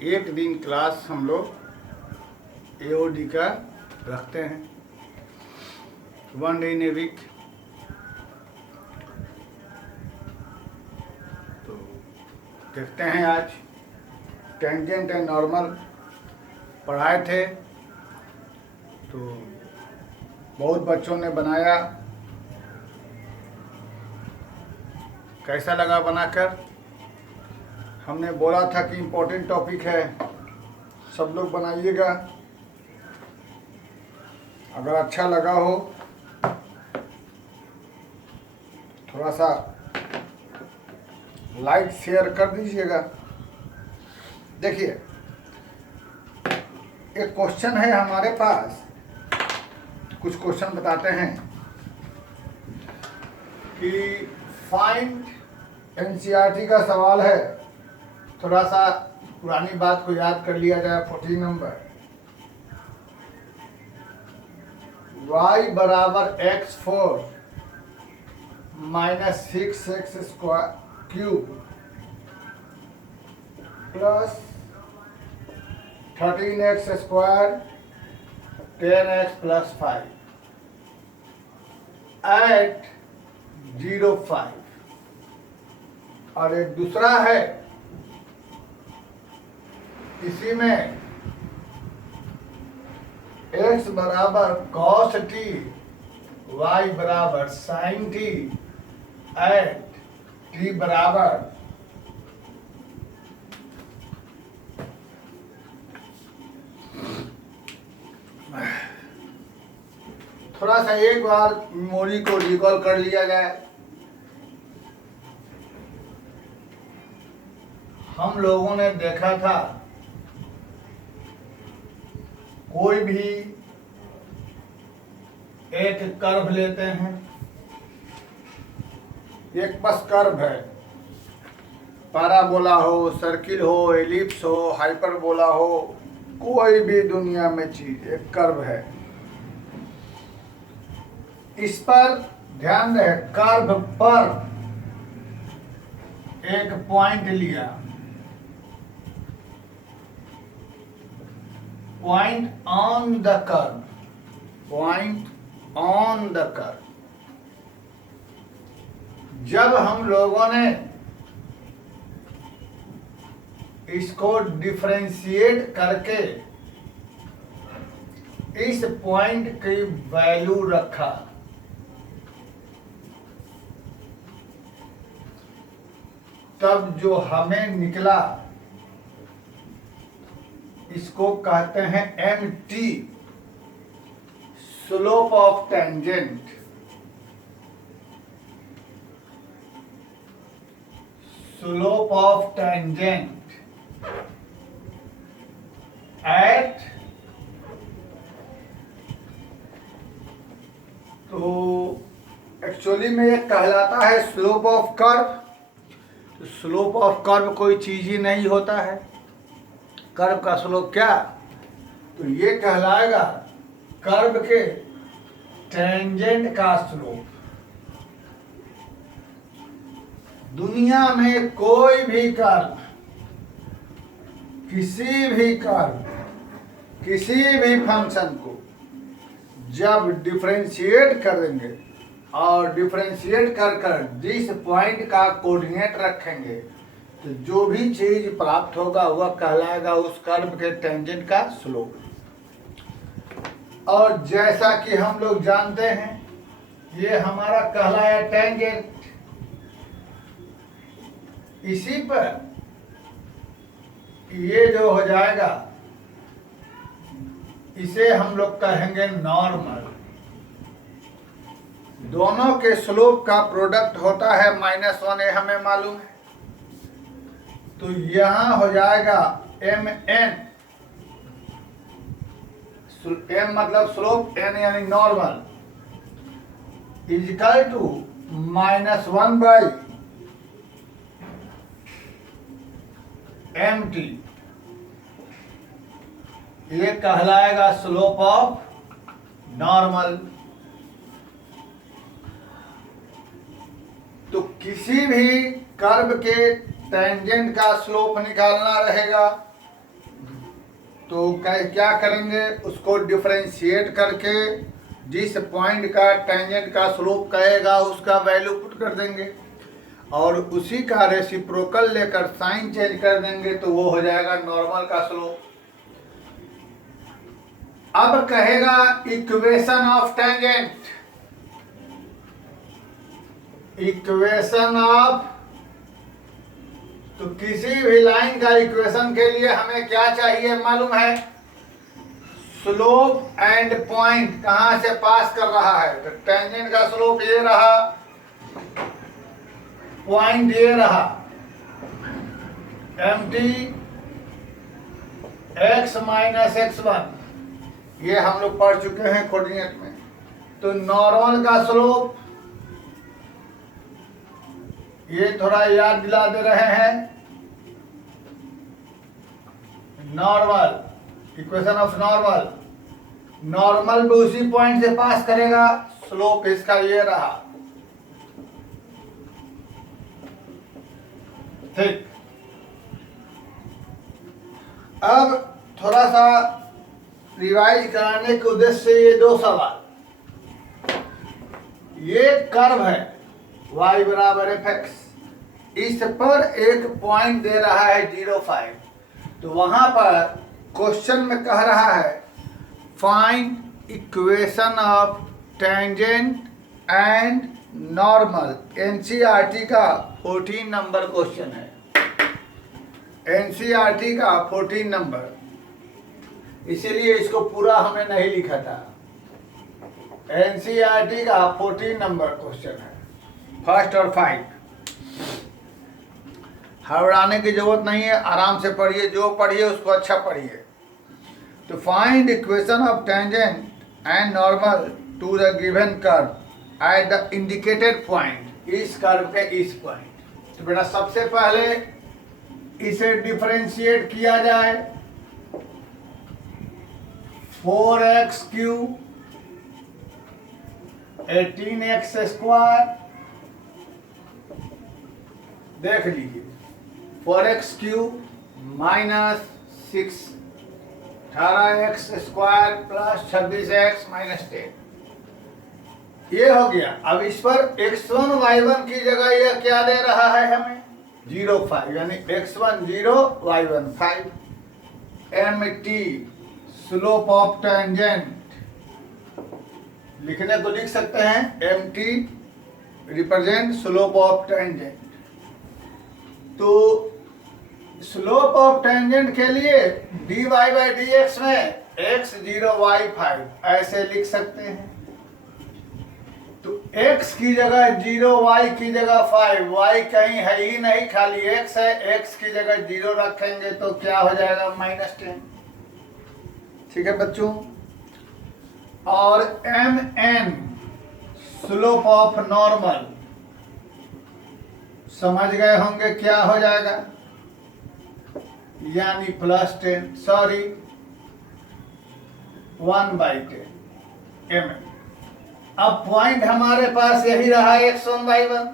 एक दिन क्लास हम लोग एओडी का रखते हैं, 1 डे इन ए वीक। तो देखते हैं, आज टेंजेंट एंड नॉर्मल पढ़ाए थे तो बहुत बच्चों ने बनाया। कैसा लगा बनाकर? हमने बोला था कि इम्पोर्टेंट टॉपिक है, सब लोग बनाइएगा। अगर अच्छा लगा हो थोड़ा सा लाइक शेयर कर दीजिएगा। देखिए, एक क्वेश्चन है हमारे पास, कुछ क्वेश्चन बताते हैं कि फाइंड एनसीईआरटी का सवाल है। थोड़ा सा पुरानी बात को याद कर लिया जाए। 14 नंबर, y बराबर x4 minus 6x square cube plus 13x square 10x plus 5 at 0,5। और एक दूसरा है, इसी में x बराबर cos t, y बराबर sin t एट t बराबर थोड़ा सा एक बार मेमोरी को रिकॉल कर लिया जाए। हम लोगों ने देखा था, कोई भी एक कर्व लेते हैं, एक बस कर्व है, पैराबोला हो, सर्किल हो, एलिप्स हो, हाइपरबोला हो, कोई भी दुनिया में चीज एक कर्व है। इस पर ध्यान रहे, कर्व पर एक पॉइंट लिया, point on the curve, point on the curve. जब हम लोगों ने इसको डिफरेंशिएट करके इस पॉइंट की वैल्यू रखा, तब जो हमें निकला इसको कहते हैं MT, slope of tangent. Slope of tangent at, तो एक्चुअली में ये कहलाता है स्लोप ऑफ कर्व। तो स्लोप ऑफ कर्व कोई चीज ही नहीं होता है। कर्व का स्लोप क्या? तो ये कहलाएगा कर्व के टेंजेंट का स्लोप। दुनिया में कोई भी कर्व, किसी भी कर्व, किसी भी फंक्शन को जब डिफरेंशिएट करेंगे और डिफरेंशिएट कर जिस पॉइंट का कोऑर्डिनेट रखेंगे, तो जो भी चीज प्राप्त होगा वह कहलाएगा उस कर्व के टेंजेंट का स्लोप। और जैसा कि हम लोग जानते हैं, ये हमारा कहलाया टेंजेंट। इसी पर ये जो हो जाएगा, इसे हम लोग कहेंगे नॉर्मल। दोनों के स्लोप का प्रोडक्ट होता है -1, ये हमें मालूम है। तो यहां हो जाएगा MN, M मतलब स्लोप, N यानी normal, is equal to -1 by MT। ये कहलाएगा स्लोप ऑफ नॉर्मल। तो किसी भी कर्व के टेंजेंट का स्लोप निकालना रहेगा तो क्या करेंगे, उसको डिफरेंशिएट करके जिस पॉइंट का टेंजेंट का स्लोप कहेगा उसका वैल्यू पुट कर देंगे और उसी का रेसिप्रोकल लेकर साइन चेंज कर देंगे तो वो हो जाएगा नॉर्मल का स्लोप। अब कहेगा equation of tangent, equation of, तो किसी भी लाइन का इक्वेशन के लिए हमें क्या चाहिए मालूम है, स्लोप एंड पॉइंट कहां से पास कर रहा है। तो टेंजेंट का स्लोप ये रहा, पॉइंट ये रहा, M T x minus x1, ये हम लोग पढ़ चुके हैं कोऑर्डिनेट में। तो नॉर्मल का स्लोप ये थोड़ा याद दिला दे रहे हैं, normal, equation of normal, normal भी उसी पॉइंट से पास करेगा, स्लोप इसका ये रहा, ठीक। अब थोड़ा सा रिवाइज कराने के उद्देश्य से ये दो सवाल, ये कर्व है y बराबर fx, इस पर एक पॉइंट दे रहा है 0,5, तो वहां पर क्वेश्चन में कह रहा है find equation of tangent and normal. NCERT का 14 नंबर क्वेश्चन है, एनसीईआरटी का 14 नंबर, इसीलिए इसको पूरा हमने नहीं लिखा था। एनसीईआरटी का 14 नंबर क्वेश्चन है, फर्स्ट और 5। हड़बड़ाने की जरूरत नहीं है, आराम से पढ़िए, जो पढ़िए उसको अच्छा पढ़िए। तो find equation of tangent and normal to the given curve at the indicated point, इस कर्व के इस पॉइंट। तो बेटा सबसे पहले इसे डिफरेंशिएट किया जाए, 4x क्यूब 18x स्क्वायर, देख लीजिए 4x cube minus 6 18x square plus 26x minus 10, ये हो गया। अब इस पर x1 y1 की जगह ये क्या दे रहा है हमें 0,5, यानी x1 0 y1 5, mt slope of tangent, लिखने को लिख सकते हैं mt represent slope of tangent. तो स्लोप ऑफ टेंजेंट के लिए dy बाई dx में x 0 y 5 ऐसे लिख सकते हैं। तो x की जगह 0, y की जगह 5, y कहीं है ही नहीं, खाली x है, x की जगह 0 रखेंगे तो क्या हो जाएगा -10, ठीक है बच्चों। और mn स्लोप ऑफ नॉर्मल, समझ गए होंगे क्या हो जाएगा, यानी +10, सॉरी 1/10 mm। अब पॉइंट हमारे पास यही रहा x1 y1।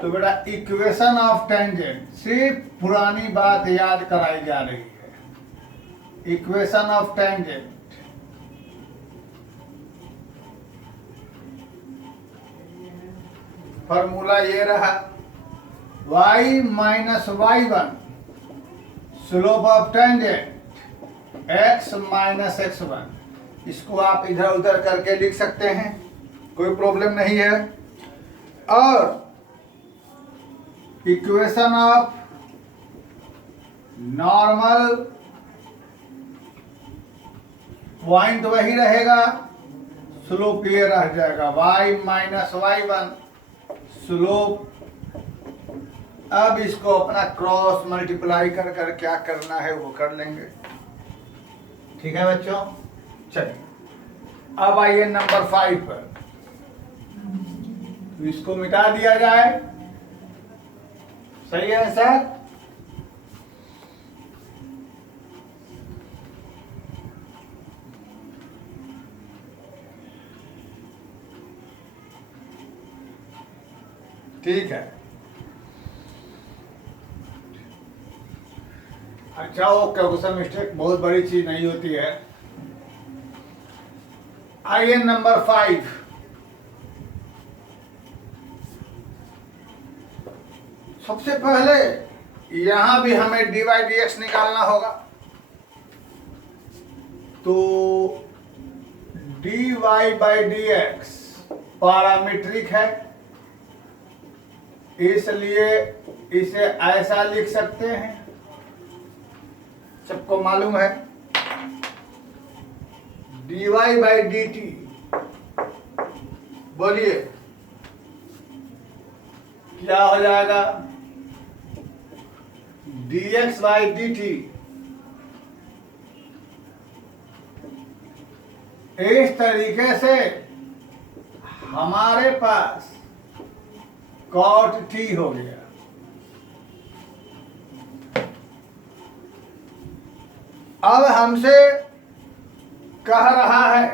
तो बेटा इक्वेशन ऑफ टेंजेंट, सिर्फ पुरानी बात याद कराई जा रही है, इक्वेशन ऑफ टेंजेंट फॉर्मूला ये रहा, y minus y1 slope of tangent x minus x1, इसको आप इधर उधर करके लिख सकते हैं, कोई प्रॉब्लम नहीं है। और इक्वेशन ऑफ नॉर्मल, पॉइंट वही रहेगा, स्लोप ये रह जाएगा y माइनस y1 स्लोप। अब इसको अपना क्रॉस मल्टीप्लाई कर कर क्या करना है वो कर लेंगे, ठीक है बच्चों। चलिए अब आइए नंबर 5 पर, तो इसको मिटा दिया जाए, सही है सर। ठीक है, अच्छा, वो क्वेश्चन मिस्टेक बहुत बड़ी चीज नहीं होती है। आइए नंबर 5। सबसे पहले यहां भी हमें dy dx निकालना होगा। तो dy बाई dx पैरामीट्रिक है, इसलिए इसे ऐसा लिख सकते हैं, सबको मालूम है। dy बाई dt, बोलिए क्या हो जाएगा? dx by dt। इस तरीके से हमारे पास cot t हो गया। अब हमसे कह रहा है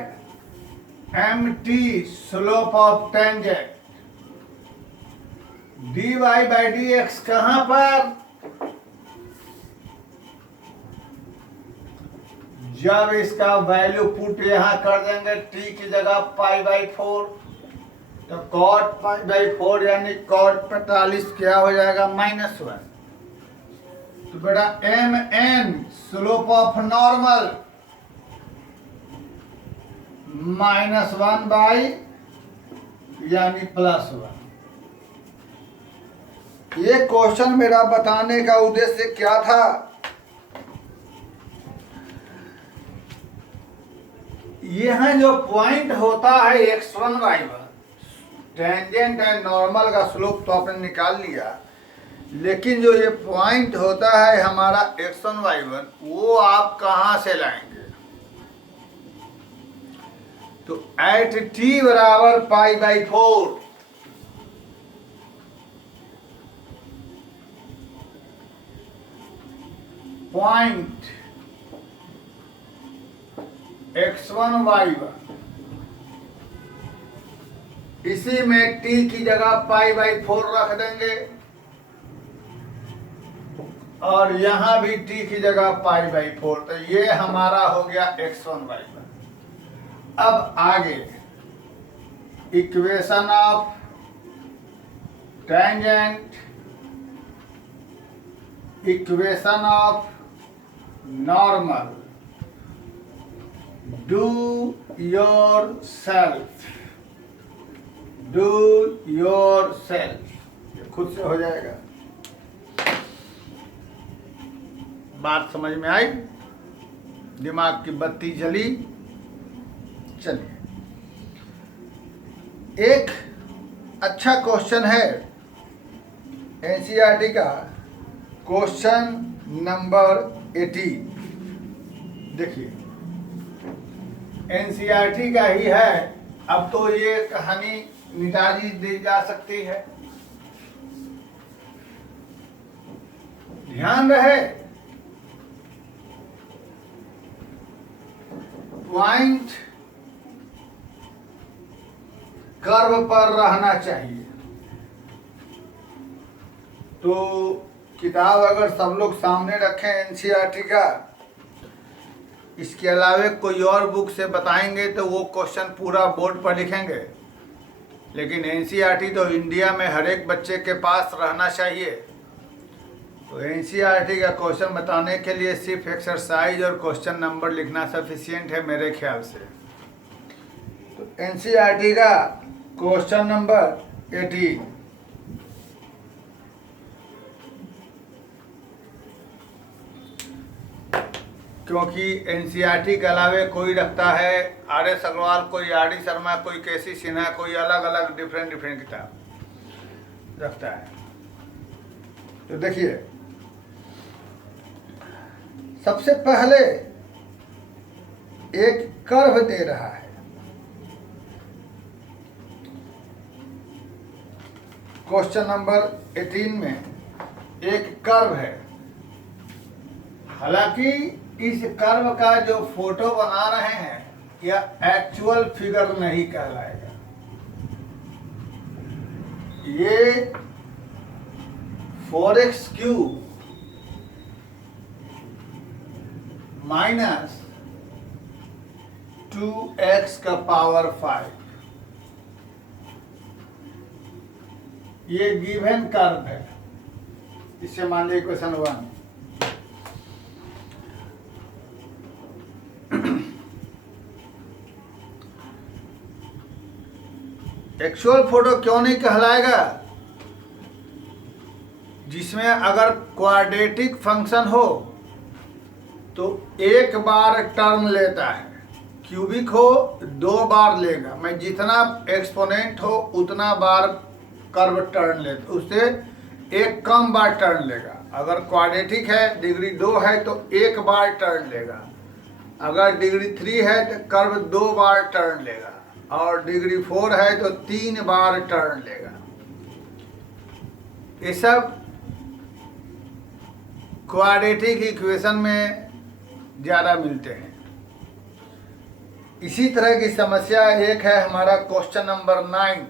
mt slope of tangent dy by dx कहां पर? जब इसका वैल्यू पुट यहां कर देंगे t की जगह π/4, तो cot π/4 यानी cot 45 क्या हो जाएगा? -1। तो बेटा mn slope of normal -1 by यानी +1। ये क्वेश्चन मेरा बताने का उद्देश्य क्या था? यहाँ जो पॉइंट होता है x1 y1, tangent and normal का स्लोप तो आपने निकाल लिया, लेकिन जो ये पॉइंट होता है हमारा x1 y1, वो आप कहाँ से लाएंगे? तो एट t बराबर π/4 पॉइंट x1 y1, इसी में t की जगह π/4 रख देंगे और यहां भी t की जगह π/4। तो ये हमारा हो गया x1 y1। अब आगे equation of tangent, equation of normal, do your self, do your self, ये खुद से हो जाएगा। बात समझ में आई? दिमाग की बत्ती जली? चलिए, एक अच्छा क्वेश्चन है एनसीईआरटी का, क्वेश्चन नंबर 18। देखिए, एनसीईआरटी का ही है। अब तो ये कहानी निकाली दी जा सकती है। ध्यान रहे, पॉइंट कर्व पर रहना चाहिए। तो किताब अगर सब लोग सामने रखें एनसीईआरटी का, इसके अलावे कोई और बुक से बताएंगे तो वो क्वेश्चन पूरा बोर्ड पर लिखेंगे, लेकिन एनसीईआरटी तो इंडिया में हर एक बच्चे के पास रहना चाहिए। तो एनसीईआरटी का क्वेश्चन बताने के लिए सिर्फ एक्सरसाइज और क्वेश्चन नंबर लिखना सफिशिएंट है मेरे ख्याल से। तो एनसीईआरटी का क्वेश्चन नंबर 18, क्योंकि एनसीईआरटी के अलावे कोई रखता है आर.एस. अग्रवाल, कोई आर.डी. शर्मा, कोई के.सी. सिन्हा, कोई अलग अलग डिफरेंट किताब रखता है। तो देखिए, सबसे पहले एक कर्व दे रहा है। क्वेश्चन नंबर 18 में एक कर्व है। हालांकि इस कर्व का जो फोटो बना रहे हैं यह एक्चुअल फिगर नहीं कहलाएगा। ये 4x³ माइनस 2x का पावर 5, ये गिवन कर्व है। इसे मान लीजिए क्वेश्चन 1। एक्चुअल फोटो क्यों नहीं कहलाएगा? जिसमें अगर क्वाड्रेटिक फंक्शन हो तो एक बार टर्म लेता है, क्यूबिक हो 2 बार लेगा। मैं जितना एक्सपोनेंट हो उतना बार कर्व टर्न लेता, उससे एक कम बार टर्न लेगा। अगर क्वाड्रेटिक है, डिग्री 2 है तो 1 बार टर्न लेगा। अगर डिग्री 3 है तो कर्व 2 बार टर्न लेगा, और डिग्री 4 है तो 3 बार टर्न लेगा। ये सब क्वाड्रेटिक इक्वेशन में ज़्यादा मिलते हैं। इसी तरह की समस्या एक है हमारा क्वेश्चन नंबर 9।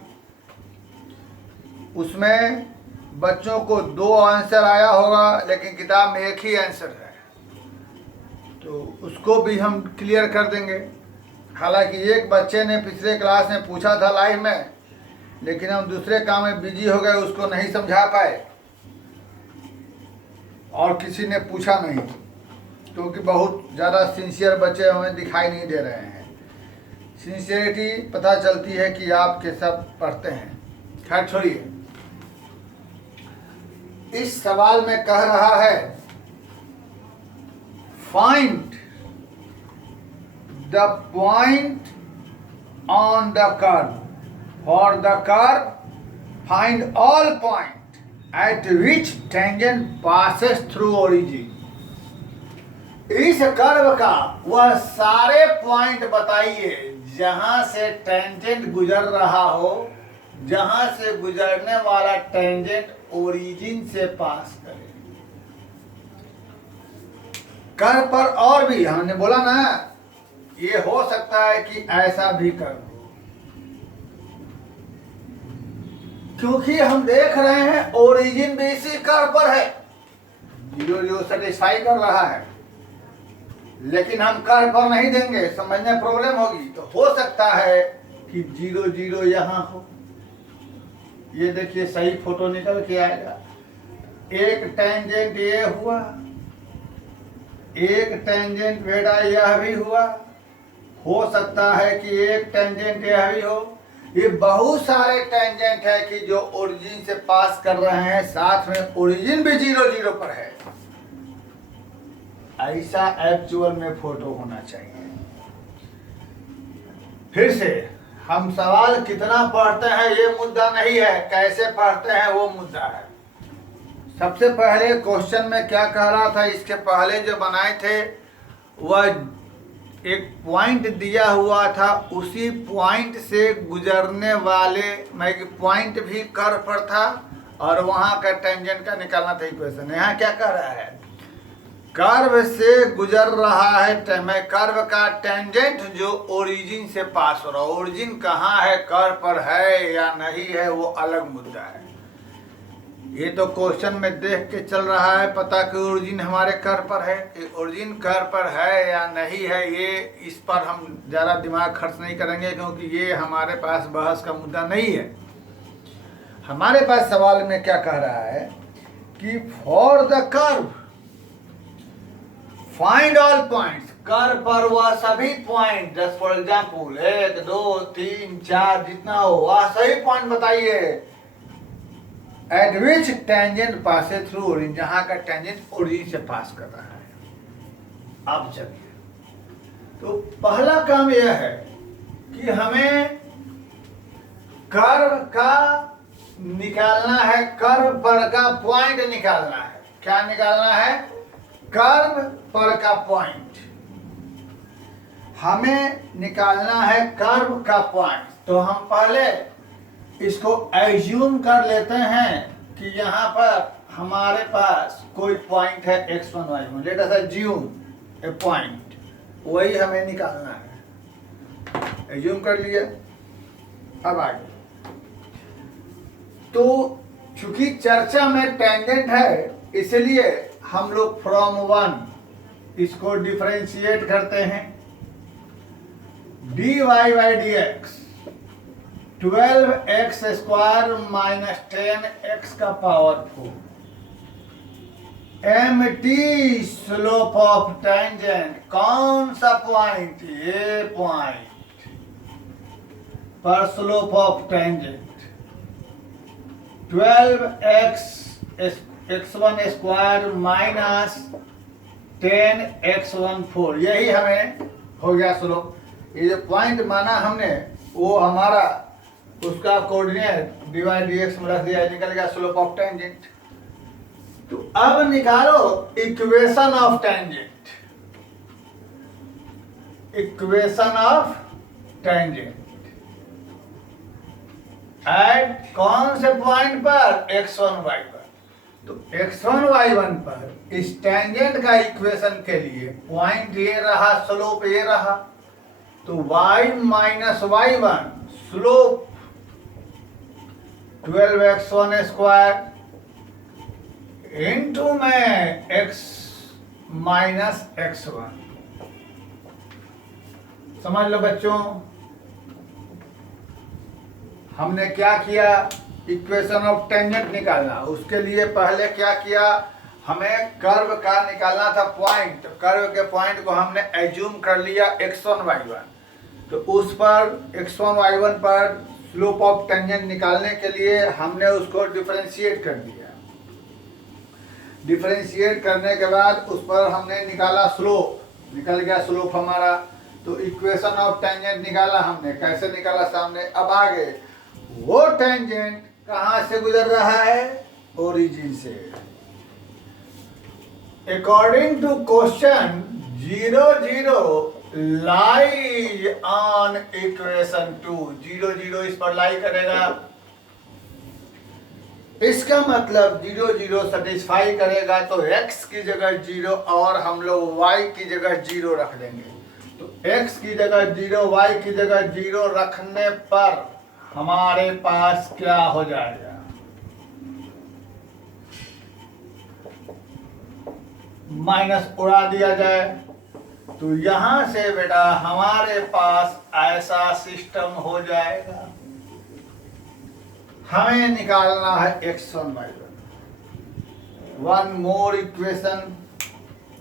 उसमें बच्चों को 2 आंसर आया होगा, लेकिन किताब में एक ही आंसर है, तो उसको भी हम क्लियर कर देंगे। हालांकि एक बच्चे ने पिछले क्लास में पूछा था लाइव में, लेकिन हम दूसरे काम में बिजी हो गए, उसको नहीं समझा पाए, और किसी ने पूछा नहीं, क्योंकि बहुत ज़्यादा सिंसियर बच्चे हमें दिखाई नहीं दे रहे हैं। सिंसियरिटी पता चलती है कि आप के सब पढ़ते हैं। खैर छोड़िए, इस सवाल में कह रहा है find the point on the curve, for the curve find all point at which tangent passes through origin। इस कर्व का वह सारे पॉइंट बताइए जहां से टेंजेंट गुजर रहा हो, जहां से गुजरने वाला टेंजेंट ओरिजिन से पास करे। कर्व पर और भी हमने बोला ना, ये हो सकता है कि ऐसा भी कर्व, क्योंकि हम देख रहे हैं ओरिजिन भी इसी कर्व पर है। 0 0 सेटिस्फाई कर रहा है, लेकिन हम कर्व पर नहीं देंगे, समझने प्रॉब्लम होगी। तो हो सकता है कि 0 0 यहाँ हो। ये देखिए सही फोटो निकल के आएगा। एक टेंजेंट ये हुआ, एक टेंजेंट बेटा यह भी हुआ। हो सकता है कि एक टेंजेंट यह भी हो। ये बहुत सारे टेंजेंट है कि जो ओरिजिन से पास कर रहे हैं, साथ में ओरिजिन भी 0 0 पर है। ऐसा एक्चुअल में फोटो होना चाहिए। फिर से हम सवाल कितना पढ़ते हैं ये मुद्दा नहीं है, कैसे पढ़ते हैं वो मुद्दा है। सबसे पहले क्वेश्चन में क्या कह रहा था, इसके पहले जो बनाए थे वह एक पॉइंट दिया हुआ था, उसी पॉइंट से गुजरने वाले, मैं पॉइंट भी कर्व पर था और वहां का टेंजेंट का निकालना था इक्वेशन। यहाँ क्या कह रहा है, कर्व से गुजर रहा है, मैं कर्व का टेंजेंट जो ओरिजिन से पास हो रहा है। ओरिजिन कहाँ है, कर्व पर है या नहीं है, वो अलग मुद्दा है। ये तो क्वेश्चन में देख के चल रहा है पता कि ओरिजिन हमारे कर्व पर है। कि ओरिजिन कर्व पर है या नहीं है, ये इस पर हम ज़्यादा दिमाग खर्च नहीं करेंगे, क्योंकि ये हमारे पास बहस का मुद्दा नहीं है। हमारे पास सवाल में क्या कह रहा है कि for the curve find all points. Curve पर वह सभी पॉइंट, जस्ट फॉर एग्जाम्पल 1 2 3 4 जितना हो, वह सही पॉइंट बताइए एट विच टेंजेंट पासे थ्रू ओरिजिन, जहां का टेंजेंट ओरिजिन से पास कर रहा है। अब चलिए, तो पहला काम यह है कि हमें कर्व का निकालना है, कर्व पर का पॉइंट निकालना है। क्या निकालना है, कर्व पर का पॉइंट हमें निकालना है, कर्व का पॉइंट। तो हम पहले इसको एज्यूम कर लेते हैं कि यहाँ पर हमारे पास कोई पॉइंट है x1 y1, let us assume ए पॉइंट, वही हमें निकालना है। एज्यूम कर लिया। अब आगे, तो चूंकि चर्चा में टेंजेंट है, इसलिए हम लोग फ्रॉम 1 इसको डिफरेंशिएट करते हैं। dy by D x 12x² minus 10x का power 4 mt slope of tangent, कौन सा पॉइंट, ये पॉइंट पर slope of tangent 12x1² minus 10x1 4, यही हमें हो गया स्लोप। ये जो पॉइंट माना हमने वो हमारा उसका कोऑर्डिनेट डिवाइड dx में रख दिया, निकल गया स्लोप ऑफ टेंजेंट। तो अब निकालो equation of tangent, equation of tangent at कौन से पॉइंट पर, x1 y1। तो x1 y1 पर इस टेंजेंट का इक्वेशन के लिए पॉइंट ये रहा, स्लोप ये रहा, तो y minus y1 slope 12x1² into में x माइनस x1। समझ लो बच्चों, हमने क्या किया, इक्वेशन ऑफ टेंजेंट निकालना। उसके लिए पहले क्या किया, हमें कर्व का निकालना था पॉइंट। कर्व के पॉइंट को हमने एज्यूम कर लिया x1 y1। तो उस पर x1 y1 पर स्लोप ऑफ टेंजेंट निकालने के लिए हमने उसको डिफरेंशिएट कर दिया। डिफरेंशिएट करने के बाद उस पर हमने निकाला स्लोप, निकल गया स्लोप हमारा। तो इक्वेशन ऑफ टेंजेंट निकाला हमने, कैसे निकाला सामने। अब आगे वो टेंजेंट कहाँ से गुजर रहा है, ओरिजिन से। According to question 0 lie on equation 2, 0 इस पर लाई करेगा। इसका मतलब 0 सेटिस्फाई करेगा तो x की जगह 0 और हम लोग y की जगह 0 रख देंगे। तो x की जगह 0, y की जगह 0 रखने पर हमारे पास क्या हो जाएगा, माइनस उड़ा दिया जाए। तो यहां से बेटा हमारे पास ऐसा सिस्टम हो जाएगा। हमें निकालना है x1 y1। One more equation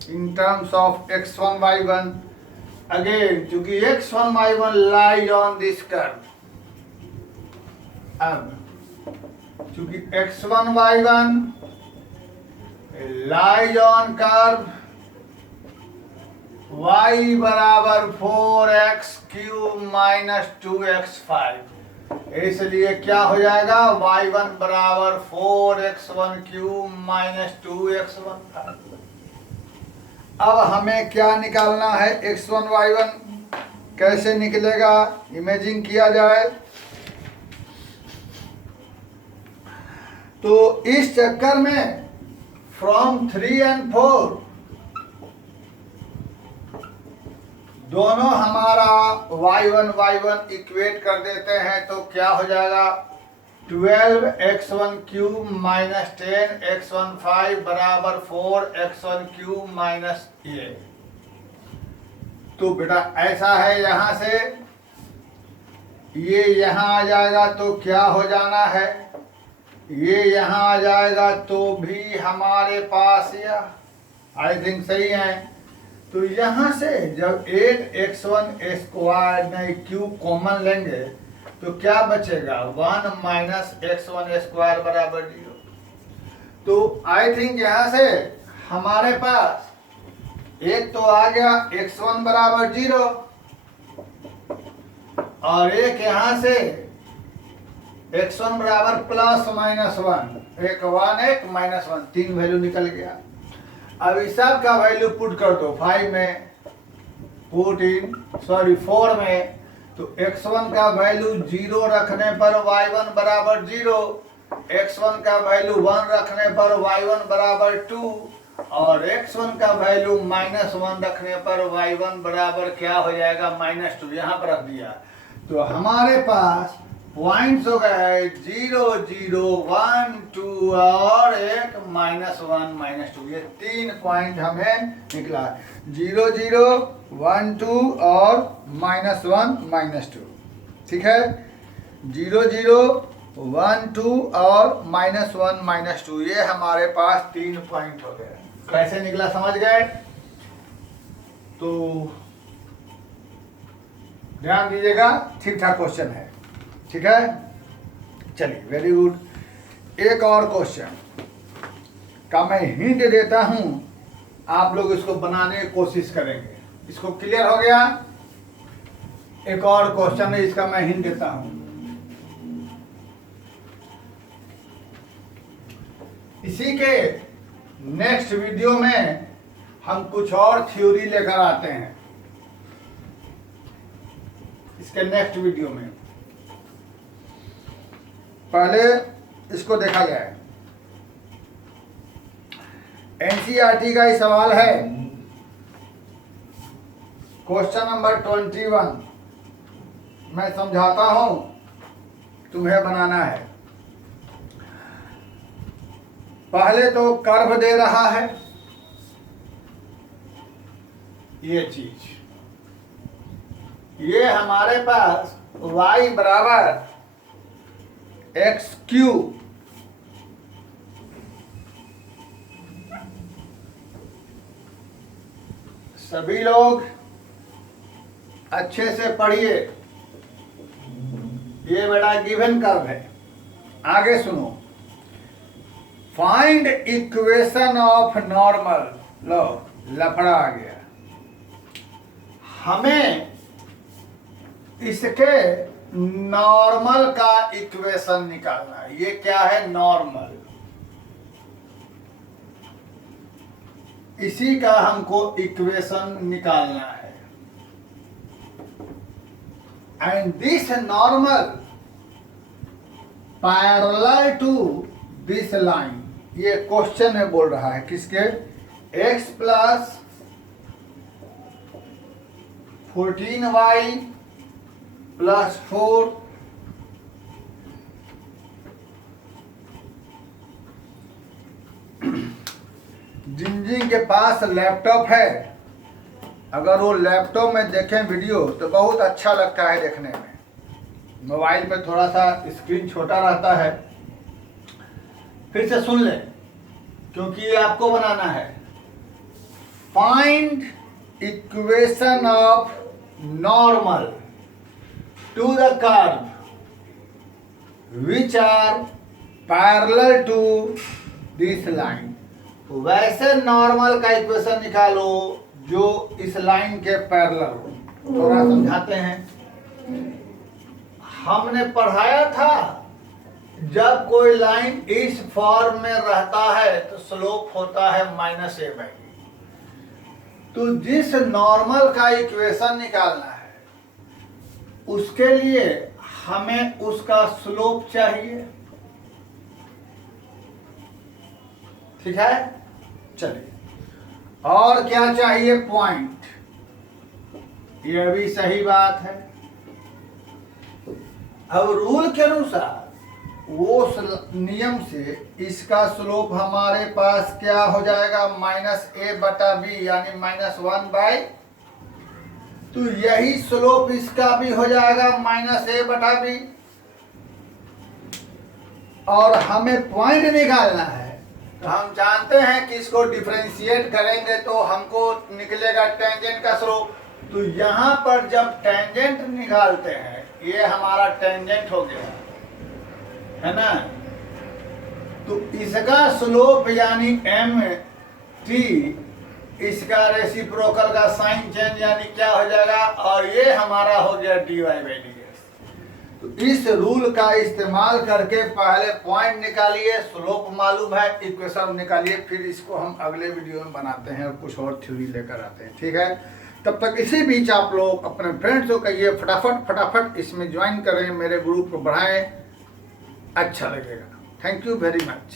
in terms of x1 y1। Again चूंकि x1 y1 lies on this curve, अब चूंकि x1 y1 lies on curve y बराबर 4x³ माइनस 2x5, इसलिए क्या हो जाएगा, y1 बराबर 4x1³ माइनस 2x1। अब हमें क्या निकालना है, x1 y1 कैसे निकलेगा, इमेजिन किया जाए। तो इस चक्कर में फ्रॉम 3 and 4 दोनों हमारा y1 इक्वेट कर देते हैं। तो क्या हो जाएगा, 12x1³ माइनस 10x15 बराबर 4x1³ माइनस ये। तो बेटा ऐसा है, यहां से ये यहां आ जाएगा तो क्या हो जाना है, ये यहां आ जाएगा तो भी हमारे पास या आई थिंक सही है। तो यहां से जब 8x1² कॉमन लेंगे तो क्या बचेगा, 1 माइनस x1² बराबर 0। तो आई थिंक यहां से हमारे पास एक तो आ गया x1 बराबर 0 और एक यहां से x1 बराबर प्लस माइनस 1, एक 1 एक माइनस 1, 3 वैल्यू निकल गया। अब इस सब का वैल्यू पुट कर दो 5 में, पुट इन 4 में। तो x1 का वैल्यू 0 रखने पर y1 बराबर 0, x1 का वैल्यू 1 रखने पर y1 बराबर 2 और x1 का वैल्यू माइनस 1 रखने पर y1 बराबर क्या हो जाएगा, -2। यहाँ पर रख दिया। तो हमारे पास पॉइंट्स हो गए 0 0 1 2 और एक -1 -2, ये 3 पॉइंट हमें निकला 0 0 1 2 और -1 -2। ठीक है, 0 0 1 2 और -1 -2, ये हमारे पास 3 पॉइंट हो गए। कैसे निकला समझ गए? तो ध्यान दीजिएगा, ठीक ठाक क्वेश्चन है। ठीक है, चलिए वेरी गुड। एक और क्वेश्चन का मैं हिंट देता हूं, आप लोग इसको बनाने की कोशिश करेंगे। इसको क्लियर हो गया? एक और क्वेश्चन है, इसका मैं हिंट देता हूं। इसी के नेक्स्ट वीडियो में हम कुछ और थ्योरी लेकर आते हैं। इसके नेक्स्ट वीडियो में पहले इसको देखा जाए। एनसीईआरटी का ही सवाल है, क्वेश्चन नंबर 21। मैं समझाता हूं, तुम्हें बनाना है। पहले तो कर्व दे रहा है, ये चीज, ये हमारे पास y बराबर x3। सभी लोग अच्छे से पढ़िए, ये बड़ा गिवन कर्व है। आगे सुनो, फाइंड इक्वेशन ऑफ नॉर्मल। लो लफड़ा आ गया, हमें इसके नॉर्मल का इक्वेशन निकालना है। ये क्या है? नॉर्मल। इसी का हमको इक्वेशन निकालना है। And this normal parallel to this line, ये क्वेश्चन में बोल रहा है किसके? x प्लस 14y प्लस 4 जिन के पास लैपटॉप है, अगर वो लैपटॉप में देखें वीडियो तो बहुत अच्छा लगता है देखने में। मोबाइल पे थोड़ा सा स्क्रीन छोटा रहता है। फिर से सुन लें, क्योंकि ये आपको बनाना है। Find equation of normal to the curve which are parallel to this line। वैसे नॉर्मल का इक्वेशन निकालो जो इस लाइन के पैरेलल हो। थोड़ा समझाते हैं। हमने पढ़ाया था, जब कोई लाइन इस फॉर्म में रहता है तो स्लोप होता है -a/b। तो जिस नॉर्मल का इक्वेशन निकालना है, उसके लिए हमें उसका स्लोप चाहिए। ठीक है, चलिए। और क्या चाहिए? पॉइंट। यह भी सही बात है। अब रूल के अनुसार वो नियम से इसका स्लोप हमारे पास क्या हो जाएगा? -a/b यानी -1/। तो यही स्लोप इसका भी हो जाएगा -a/b। और हमें पॉइंट निकालना है, तो हम जानते हैं कि इसको डिफरेंशिएट करेंगे तो हमको निकलेगा टेंजेंट का स्लोप। तो यहाँ पर जब टेंजेंट निकालते हैं, ये हमारा टेंजेंट हो गया है ना, तो इसका स्लोप यानी mt, इसका रेसिप्रोकल का साइन चेंज यानी क्या हो जाएगा? और ये हमारा हो गया dy/dx। तो इस रूल का इस्तेमाल करके पहले पॉइंट निकालिए, स्लोप मालूम है, इक्वेशन निकालिए, फिर इसको हम अगले वीडियो में बनाते हैं और कुछ और थ्योरी लेकर आते हैं। ठीक है, तब तक इसी बीच आप लोग अपने फ्रेंड्स को कहिए फटाफट इसमें ज्वाइन करें, मेरे ग्रुप को बढ़ाएं, अच्छा लगेगा। Thank you very much.